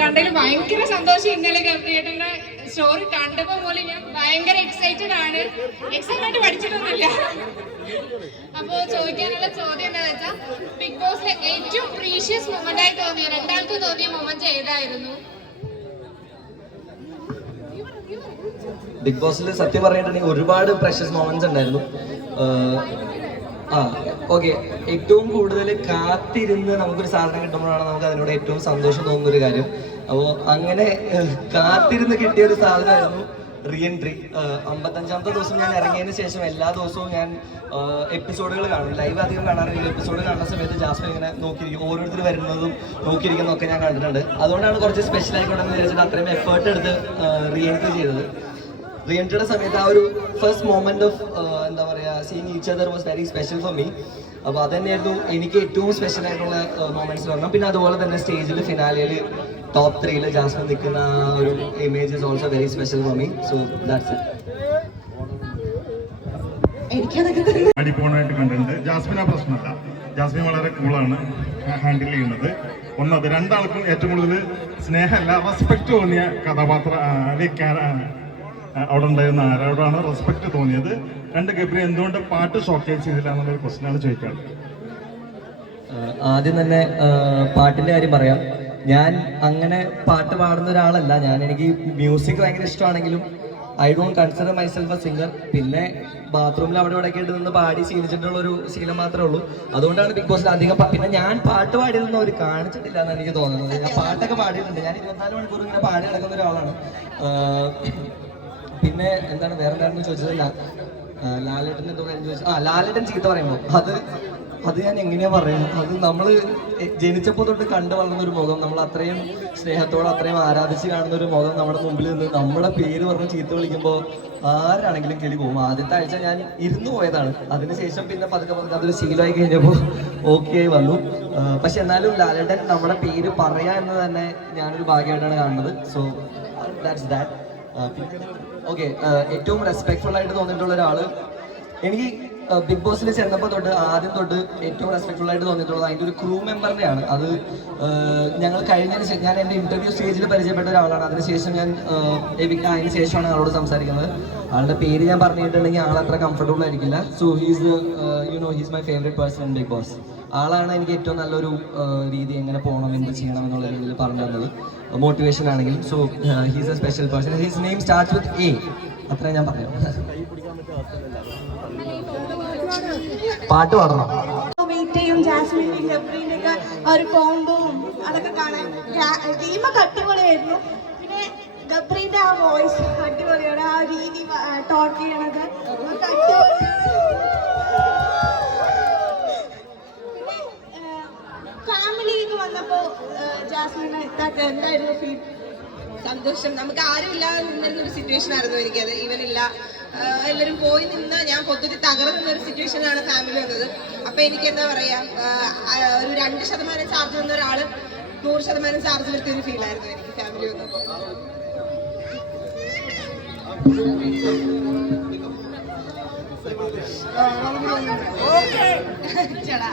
കണ്ടതിൽ ഭയങ്കര സന്തോഷം ഇന്നലെ ഗബ്രിയേട്ടന്റെ സ്റ്റോറി കണ്ടപ്പോ പോലും ഞാൻ ഭയങ്കര എക്സൈറ്റഡ് ആണ്. എക്സൈറ്റ്മെന്റ് പഠിച്ചിട്ടൊന്നുമില്ല. അപ്പോ ചോദിക്കാനുള്ള ചോദ്യം എന്താ വെച്ചാൽ ബിഗ് ബോസിലെ ഏറ്റവും പ്രീഷ്യസ് മൊമെന്റ് ആയി തോന്നിയ രണ്ടാൾക്ക് തോന്നിയ മൊമെന്റ് ഏതായിരുന്നു? ബിഗ് ബോസിൽ സത്യം പറഞ്ഞിട്ടുണ്ടെങ്കിൽ ഒരുപാട് പ്രഷ്യസ് മൊമെന്റ്സ് ഉണ്ടായിരുന്നു. ഓക്കെ. ഏറ്റവും കൂടുതൽ കാത്തിരുന്ന് നമുക്കൊരു സാധനം കിട്ടുമ്പോഴാണ് നമുക്ക് അതിനോട് ഏറ്റവും സന്തോഷം തോന്നുന്ന ഒരു കാര്യം. അപ്പോൾ അങ്ങനെ കാത്തിരുന്ന് കിട്ടിയ ഒരു സാധനമായിരുന്നു റീ എൻട്രി അമ്പത്തഞ്ചാമത്തെ ദിവസം ഞാൻ ഇറങ്ങിയതിന് ശേഷം എല്ലാ ദിവസവും ഞാൻ എപ്പിസോഡുകൾ കാണും. ലൈവ് അധികം കാണാറില്ല. എപ്പിസോഡ് കാണുന്ന സമയത്ത് ജാസ്മിൻ ഇങ്ങനെ നോക്കിയിരിക്കും. ഓരോരുത്തർ വരുന്നതും നോക്കിയിരിക്കുന്നതൊക്കെ ഞാൻ കണ്ടിട്ടുണ്ട്. അതുകൊണ്ടാണ് കുറച്ച് സ്പെഷ്യൽ ആയിക്കോട്ടെന്ന് വിചാരിച്ചിട്ട് അത്രയും എഫേർട്ട് എടുത്ത് റീ എൻട്രി ചെയ്തത്. റീ എൻട്രിയുടെ സമയത്ത് ആ ഒരു ഫസ്റ്റ് മൊമെന്റ് ഓഫ് എന്താ പറയുക seeing each other was very special for me അപ്പോൾ അത് തന്നെയായിരുന്നു എനിക്ക് ഏറ്റവും സ്പെഷ്യൽ ആയിട്ടുള്ള മൊമെന്റ്സ് പറഞ്ഞു പിന്നെ അതുപോലെ തന്നെ സ്റ്റേജിൽ ഫിനാലിയിൽ ടോപ്പ് ത്രീയിൽ ജാസ്മിൻ നിൽക്കുന്ന ഒരു image is also very special for me so that's it Jasmine വളരെ കൂളാണ് ഹാൻഡിൽ ചെയ്യുന്നത്. ഒന്നത് രണ്ടാൾക്കും ഏറ്റവും കൂടുതൽ സ്നേഹമല്ല റെസ്പെക്ട് തോന്നിയ കഥാപാത്ര അവിടെ ഉണ്ടായിരുന്ന ആരോടാണ് റെസ്പെക്ട് തോന്നിയത്? രണ്ട് ഗബ്രി എന്തുകൊണ്ട് പാട്ട് ഷോക്കേസ് ചെയ്തില്ല എന്നുള്ളൊരു ക്വസ്റ്റ്യനാണ് ചോദിക്കാറ് ആദ്യം തന്നെ പാട്ടിന്റെ കാര്യം പറയാം. ഞാൻ അങ്ങനെ പാട്ട് പാടുന്ന ഒരാളല്ല. ഞാൻ എനിക്ക് മ്യൂസിക് ഭയങ്കര ഇഷ്ടമാണെങ്കിലും I don't consider myself a singer പിന്നെ ബാത്റൂമിൽ അവിടെ ഇവിടെ കേട്ട് നിന്ന് പാടി ശീലിച്ചിട്ടുള്ള ഒരു ശീലം മാത്രമേ ഉള്ളൂ. അതുകൊണ്ടാണ് ബിഗ് ബോസിൽ അധികം പിന്നെ ഞാൻ പാട്ട് പാടിയതൊന്നും അവർ കാണിച്ചിട്ടില്ല എന്ന് എനിക്ക് തോന്നുന്നത്. ഞാൻ പാട്ടൊക്കെ പാടിയിട്ടുണ്ട്. ഞാൻ ഇരുപത്തിനാല് മണിക്കൂർ ഇങ്ങനെ പാടി നടക്കുന്ന ഒരാളാണ്. പിന്നെ എന്താണ് വേറെ എന്താണെന്ന് ചോദിച്ചത്? ലാലേട്ടന്റെ തുക കാര്യം ചോദിച്ചു ആ ലാലേട്ടൻ ചീത്ത പറയുമ്പോൾ അത് അത് ഞാൻ എങ്ങനെയാ പറയുന്നത് അത് നമ്മൾ ജനിച്ചപ്പോൾ തൊട്ട് കണ്ടു വളർന്ന ഒരു മുഖം. നമ്മൾ അത്രയും സ്നേഹത്തോടെ അത്രയും ആരാധിച്ച് കാണുന്ന ഒരു മുഖം നമ്മുടെ മുമ്പിൽ നിന്ന് നമ്മുടെ പേര് പറഞ്ഞ് ചീത്ത വിളിക്കുമ്പോൾ ആരാണെങ്കിലും കിളി പോകും. ആദ്യത്തെ ആഴ്ച ഞാൻ ഇരുന്നു പോയതാണ്. അതിനുശേഷം പിന്നെ പതുക്കെ പതുക്കെ അതൊരു ശീലമായി കഴിഞ്ഞപ്പോൾ ഓക്കെ ആയി വന്നു. പക്ഷെ എന്നാലും ലാലേട്ടൻ നമ്മുടെ പേര് പറയാ എന്ന് തന്നെ ഞാനൊരു ഭാഗ്യമായിട്ടാണ് കാണുന്നത്. സോ ദാറ്റ്സ് ദാറ്റ് ഓക്കെ ഏറ്റവും റെസ്പെക്ട്ഫുൾ ആയിട്ട് തോന്നിയിട്ടുള്ള ഒരാൾ എനിക്ക് ബിഗ് ബോസിൽ ചെന്നപ്പോൾ തൊട്ട് ആദ്യം തൊട്ട് ഏറ്റവും റെസ്പെക്ട്ഫുൾ ആയിട്ട് തോന്നിയിട്ടുള്ളത് അതിന്റെ ഒരു ക്രൂ മെമ്പറിനെയാണ് അത് ഞങ്ങൾ കഴിഞ്ഞതിന് ശേഷം ഞാൻ എന്റെ ഇന്റർവ്യൂ സ്റ്റേജിൽ പരിചയപ്പെട്ട ഒരാളാണ്. അതിനുശേഷം ഞാൻ അതിന് ശേഷമാണ് ആളോട് സംസാരിക്കുന്നത്. ആളുടെ പേര് ഞാൻ പറഞ്ഞിട്ടുണ്ടെങ്കിൽ ആൾ അത്ര കംഫർട്ടബിൾ ആയിരിക്കില്ല. So he's you know he's my favourite person in Bigg Boss ആളാണ് എനിക്ക് ഏറ്റവും നല്ലൊരു രീതി എങ്ങനെ പോകണം എന്ത് ചെയ്യണം എന്നുള്ള രീതിയിൽ പറഞ്ഞു തന്നത്. മോട്ടിവേഷൻ ആണെങ്കിലും. So he's a special person his name start with A അത്രേ ഞാൻ പറയാം പാട്ട് പാടണം? ജാസ്മിന്റെയും ഒരു കോംബോവും അതൊക്കെ കാണാൻ ഗെയിമൊക്കെ അടിപൊളിയായിരുന്നു. പിന്നെ ഗബ്രീന്റെ ആ വോയിസ് അടിപൊളിയാണ് ആ രീതി ടോക്ക് ചെയ്യണത്. ഫാമിലിന്ന് വന്നപ്പോ ജാസ്മിന് എന്തായിരുന്നു ഫീൽ സന്തോഷം. നമുക്ക് ആരും ഇല്ലാതെ നിന്നിരുന്ന ഒരു സിറ്റുവേഷൻ ആയിരുന്നു എനിക്കത് ഇവനില്ല എല്ലാവരും പോയി നിന്ന് ഞാൻ പൊതുവെ തകർന്നു നിന്നൊരു ഒരു സിറ്റുവേഷനിലാണ് ഫാമിലി വന്നത്. അപ്പൊ എനിക്ക് എന്താ പറയാ ഒരു രണ്ട് ശതമാനം ചാർജ് വന്ന ഒരാൾ നൂറ് ശതമാനം ചാർജ് വരുത്തിയ ഒരു ഫീൽ ആയിരുന്നു എനിക്ക് ഫാമിലി വന്നപ്പോൾ ചേടാ